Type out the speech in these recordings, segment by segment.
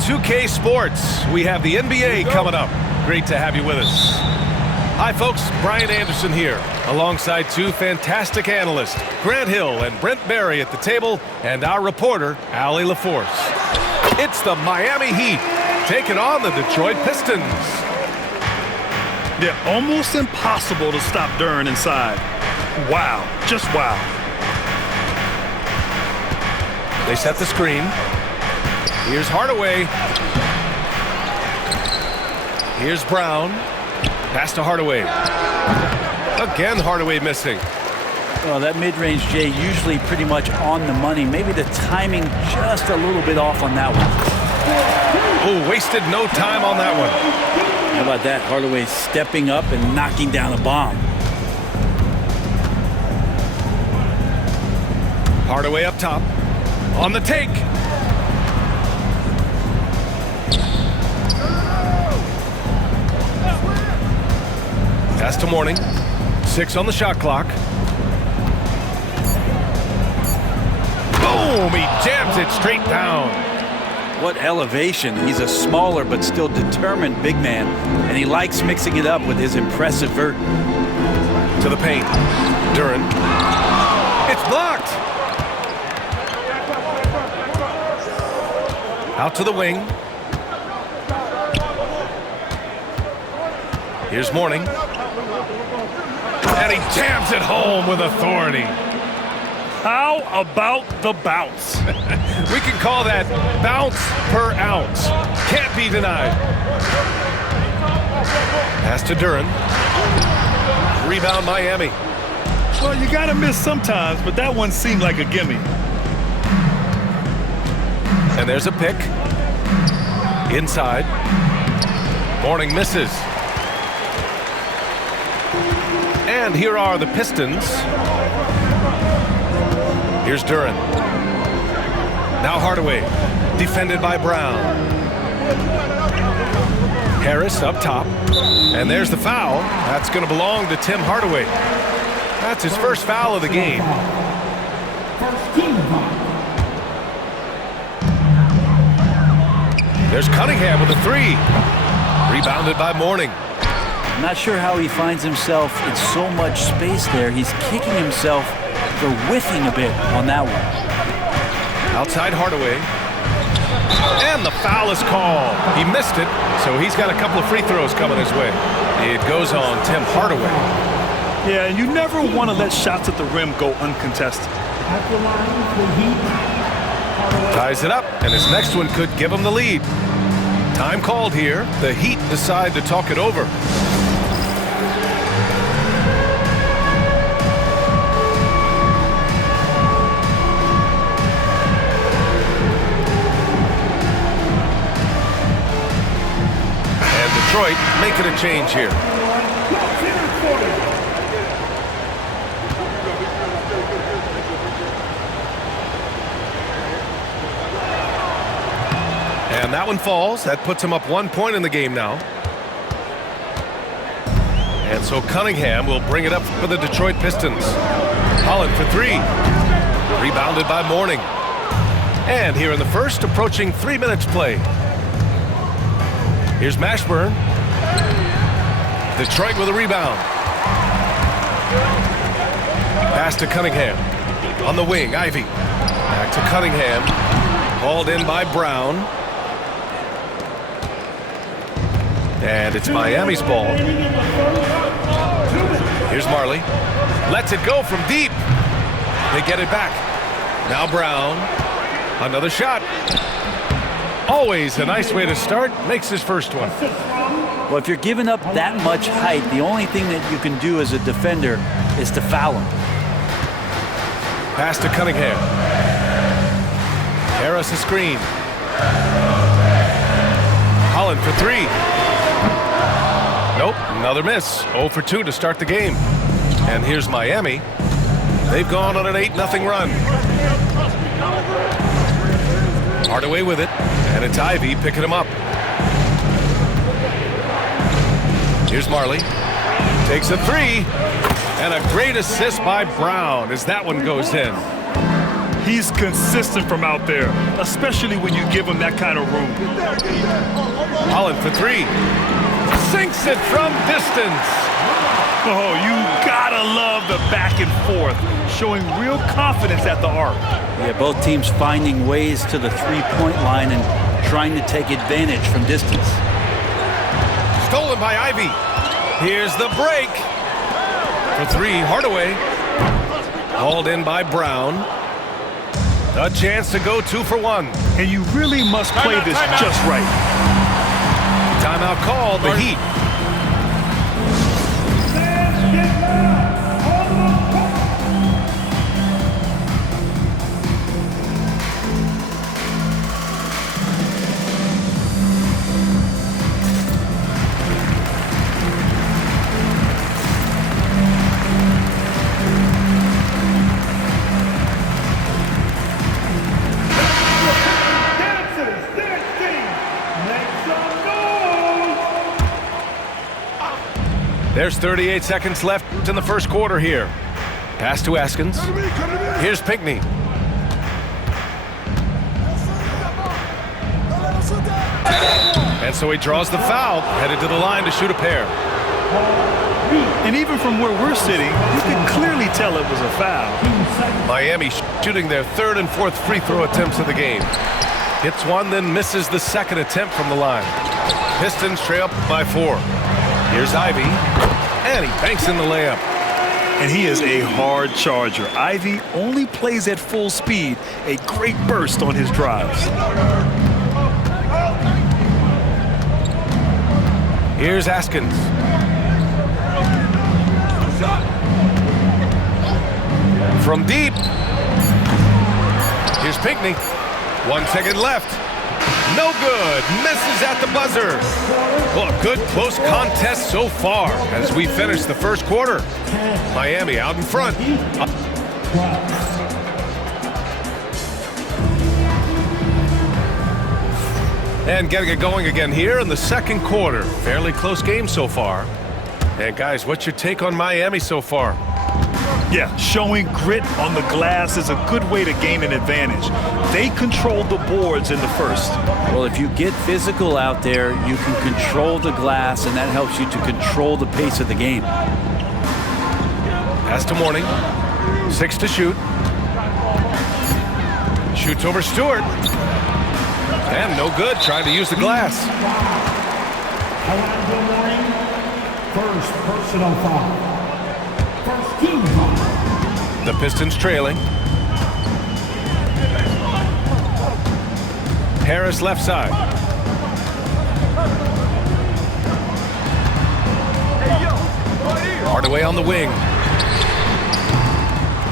2K Sports. We have the NBA coming up. Great to have you with us. Hi, folks. Brian Anderson here, alongside two fantastic analysts, Grant Hill and Brent Barry at the table, and our reporter, Allie LaForce. It's the Miami Heat taking on the Detroit Pistons. They're almost impossible to stop Duren inside. Wow, just wow. They set the screen. Here's Hardaway. Here's Brown. Pass to Hardaway. Again, Hardaway missing. Well, that mid-range, Jay, usually pretty much on the money. Maybe the timing just a little bit off on that one. Oh, wasted no time on that one. How about that? Hardaway stepping up and knocking down a bomb. Hardaway up top. On the take. Pass to Mourning. 6 on the shot clock. Boom! He jams it straight down. What elevation. He's a smaller but still determined big man, and he likes mixing it up with his impressive vert. To the paint. Duren. It's blocked. Out to the wing. Here's Mourning. And he jams it home with authority. How about the bounce? We can call that bounce per ounce. Can't be denied. Pass to Duren. Rebound Miami. Well, you gotta miss sometimes, but that one seemed like a gimme. And there's a pick. Inside. Mourning misses. And here are the Pistons. Here's Duren. Now Hardaway. Defended by Brown. Harris up top. And there's the foul. That's going to belong to Tim Hardaway. That's his first foul of the game. There's Cunningham with a 3. Rebounded by Mourning. Not sure how he finds himself in so much space there. He's kicking himself for whiffing a bit on that one. Outside Hardaway. And the foul is called. He missed it, so he's got a couple of free throws coming his way. It goes on Tim Hardaway. Yeah, and you never want to let shots at the rim go uncontested. Ties it up, and his next one could give him the lead. Time called here. The Heat decide to talk it over. And Detroit making a change here. And that one falls. That puts him up 1 point in the game now. And so Cunningham will bring it up for the Detroit Pistons. Holland for 3. Rebounded by Mourning. And here in the first, approaching 3 minutes play. Here's Mashburn. Detroit with a rebound. Pass to Cunningham. On the wing, Ivy. Back to Cunningham. Hauled in by Brown. And it's Miami's ball. Here's Marley. Lets it go from deep. They get it back. Now Brown. Another shot. Always a nice way to start. Makes his first one. Well, if you're giving up that much height, the only thing that you can do as a defender is to foul him. Pass to Cunningham. Harris a screen. Holland for 3. Nope, another miss. 0 for 2 to start the game. And here's Miami. They've gone on an 8-0 run. Hardaway with it, and it's Ivy picking him up. Here's Marley. Takes a 3, and a great assist by Brown as that one goes in. He's consistent from out there, especially when you give him that kind of room. Holland for three. Sinks it from distance. Oh, you gotta love the back and forth, showing real confidence at the arc. Yeah, both teams finding ways to the three-point line and trying to take advantage from distance. Stolen by Ivy. Here's the break. For three, Hardaway. Hauled in by Brown. A chance to go 2 for 1. And you really must play this just right. Timeout called, the Heat. There's 38 seconds left in the first quarter here. Pass to Askins. Here's Pinckney. And so he draws the foul, headed to the line to shoot a pair. And even from where we're sitting, you can clearly tell it was a foul. Miami shooting their third and fourth free throw attempts of the game. Hits one, then misses the second attempt from the line. Pistons trail up by 4. Here's Ivy, and he banks in the layup. And he is a hard charger. Ivy only plays at full speed, a great burst on his drives. Here's Askins. From deep. Here's Pinckney. 1 second left. No good. Misses at the buzzer. Well, a good close contest so far as we finish the first quarter. Miami out in front. And getting it going again here in the second quarter. Fairly close game so far. And guys, what's your take on Miami so far? Yeah, showing grit on the glass is a good way to gain an advantage. They controlled the boards in the first. Well, if you get physical out there, you can control the glass, and that helps you to control the pace of the game. Pass to Mourning. 6 to shoot. Shoots over Stewart. And no good, trying to use the glass. First personal foul. First team foul. The Pistons trailing. Harris left side. Hardaway on the wing.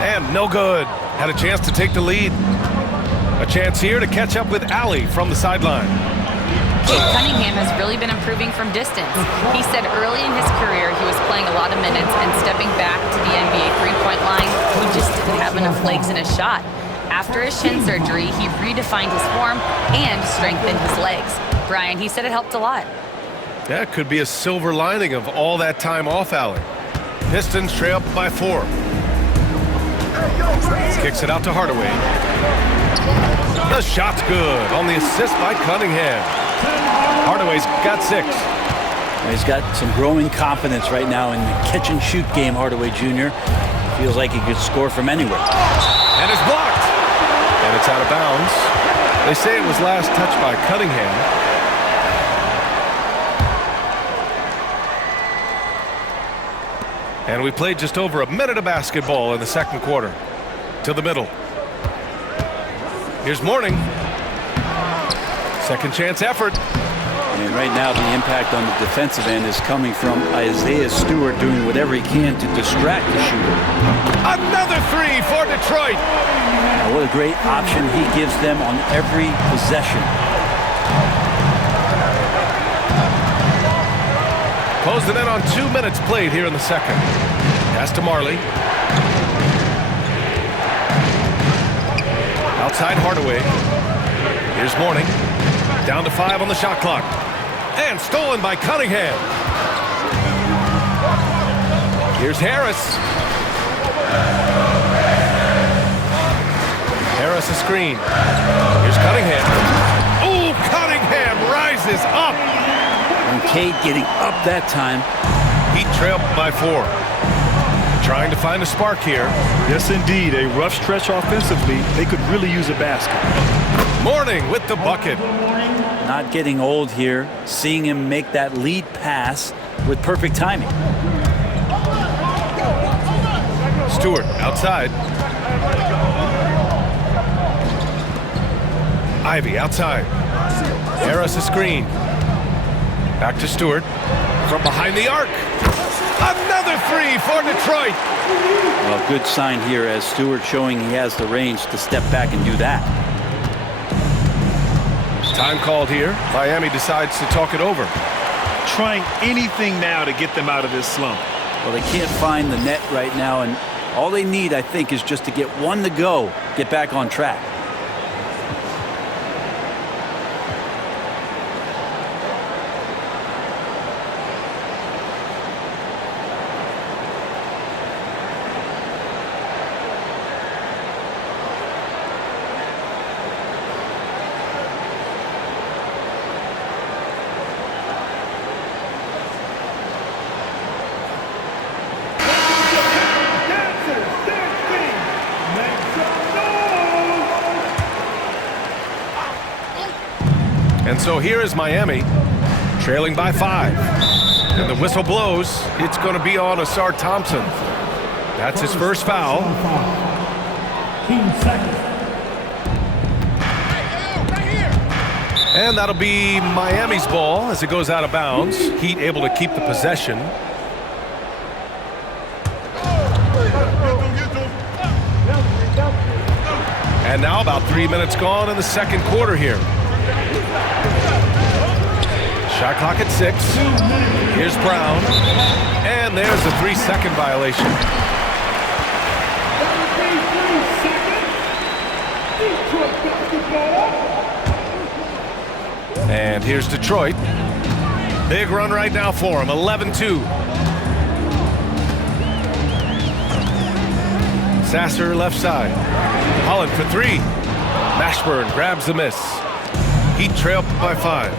And no good. Had a chance to take the lead. A chance here to catch up with Allie from the sideline. Cade Cunningham has really been improving from distance. He said early in his career he was playing a lot of minutes and stepping back to the NBA three-point line, he just didn't have enough legs in his shot. After his shin surgery, he redefined his form and strengthened his legs. Brian, he said it helped a lot. That could be a silver lining of all that time off, Allie. Pistons trail up by 4. Kicks it out to Hardaway. The shot's good on the assist by Cunningham. Hardaway's got 6. He's got some growing confidence right now in the catch-and-shoot game, Hardaway Jr. Feels like he could score from anywhere. And it's blocked. And it's out of bounds. They say it was last touched by Cunningham. And we played just over a minute of basketball in the second quarter. To the middle. Here's Mourning. Second chance effort. And right now the impact on the defensive end is coming from Isaiah Stewart doing whatever he can to distract the shooter. Another 3 for Detroit. Now, what a great option he gives them on every possession. Closing in on 2 minutes played here in the second. Pass to Marley. Outside Hardaway. Here's Mourning. Down to 5 on the shot clock. And stolen by Cunningham. Here's Harris. Harris a screen. Here's Cunningham. Oh, Cunningham rises up. And Cade getting up that time. Heat trailed by 4. Trying to find a spark here. Yes, indeed. A rough stretch offensively. They could really use a basket. Mourning with the bucket. Not getting old here. Seeing him make that lead pass with perfect timing. Stewart outside. Ivy outside. Harris a screen. Back to Stewart. From behind the arc. Another 3 for Detroit. Well, good sign here as Stewart showing he has the range to step back and do that. Time called here. Miami decides to talk it over. Trying anything now to get them out of this slump. Well, they can't find the net right now, and all they need, I think, is just to get one to go, get back on track. And so here is Miami, trailing by 5. And the whistle blows. It's going to be on Ausar Thompson. That's his first foul. Team second. And that'll be Miami's ball as it goes out of bounds. Heat able to keep the possession. And now about 3 minutes gone in the second quarter here. Shot clock at 6. Here's Brown. And there's a 3-second violation. And here's Detroit. Big run right now for him. 11-2. Sasser left side. Holland for 3. Mashburn grabs the miss. Heat trail by 5.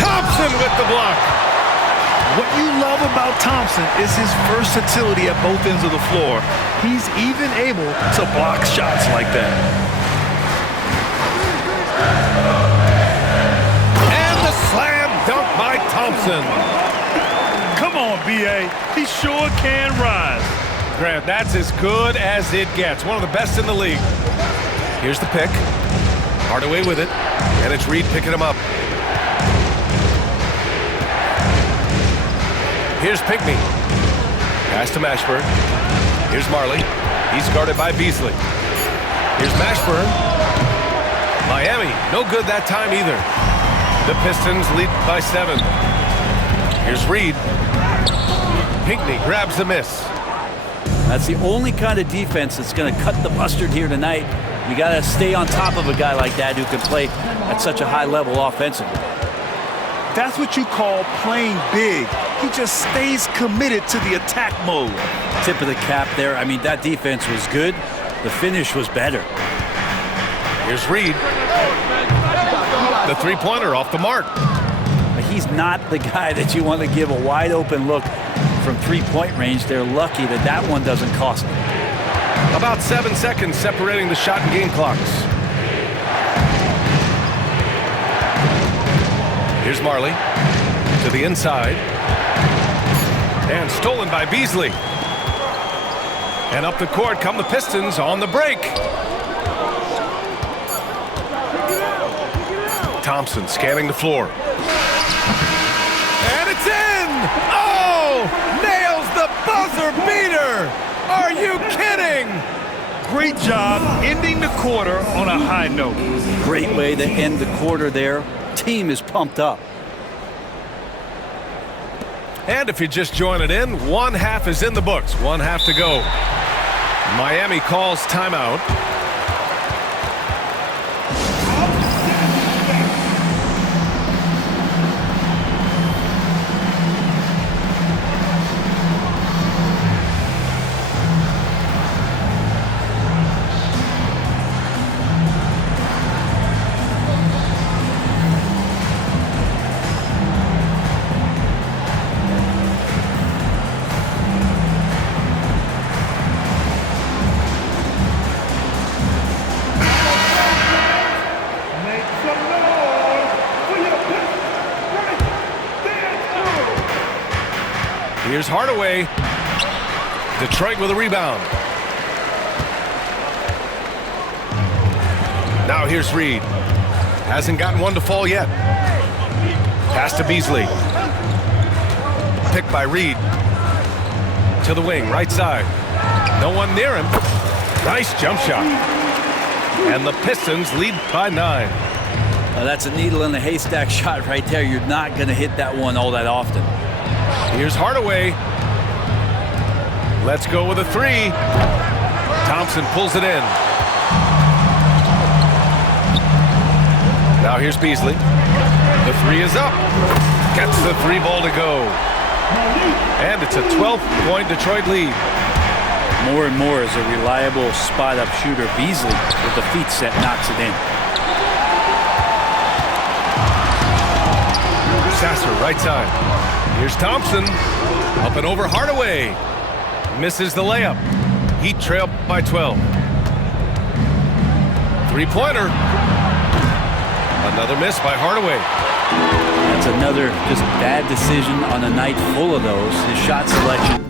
Thompson with the block. What you love about Thompson is his versatility at both ends of the floor. He's even able to block shots like that. And the slam dunk by Thompson. Come on, B.A. He sure can rise. Grant, that's as good as it gets. One of the best in the league. Here's the pick. Hardaway with it. And it's Reed picking him up. Here's Pinckney. Pass to Mashburn. Here's Marley. He's guarded by Beasley. Here's Mashburn. Miami, no good that time either. The Pistons lead by 7. Here's Reed. Pinckney grabs the miss. That's the only kind of defense that's going to cut the mustard here tonight. You got to stay on top of a guy like that who can play at such a high level offensively. That's what you call playing big. He just stays committed to the attack mode. Tip of the cap there. I mean, that defense was good. The finish was better. Here's Reed. The three-pointer off the mark. But he's not the guy that you want to give a wide open look from three-point range. They're lucky that that one doesn't cost them. About 7 seconds separating the shot and game clocks. Here's Marley to the inside. And stolen by Beasley. And up the court come the Pistons on the break. Thompson scanning the floor. And it's in! Oh! Nails the buzzer beater! Are you kidding? Great job ending the quarter on a high note. Great way to end the quarter there. Team is pumped up. And if you're just joining in, one half is in the books. One half to go. Miami calls timeout. Here's Hardaway. Detroit with a rebound. Now here's Reed. Hasn't gotten one to fall yet. Pass to Beasley. Picked by Reed. To the wing, right side. No one near him. Nice jump shot. And the Pistons lead by 9. That's a needle in the haystack shot right there. You're not going to hit that one all that often. Here's Hardaway. Let's go with a 3. Thompson pulls it in. Now here's Beasley. The 3 is up. Gets the 3 ball to go. And it's a 12-point Detroit lead. More and more as a reliable spot-up shooter, Beasley, with the feet set, knocks it in. Sasser, right side. Here's Thompson. Up and over Hardaway. Misses the layup. Heat trail by 12. 3-pointer. Another miss by Hardaway. That's another just bad decision on a night full of those. His shot selection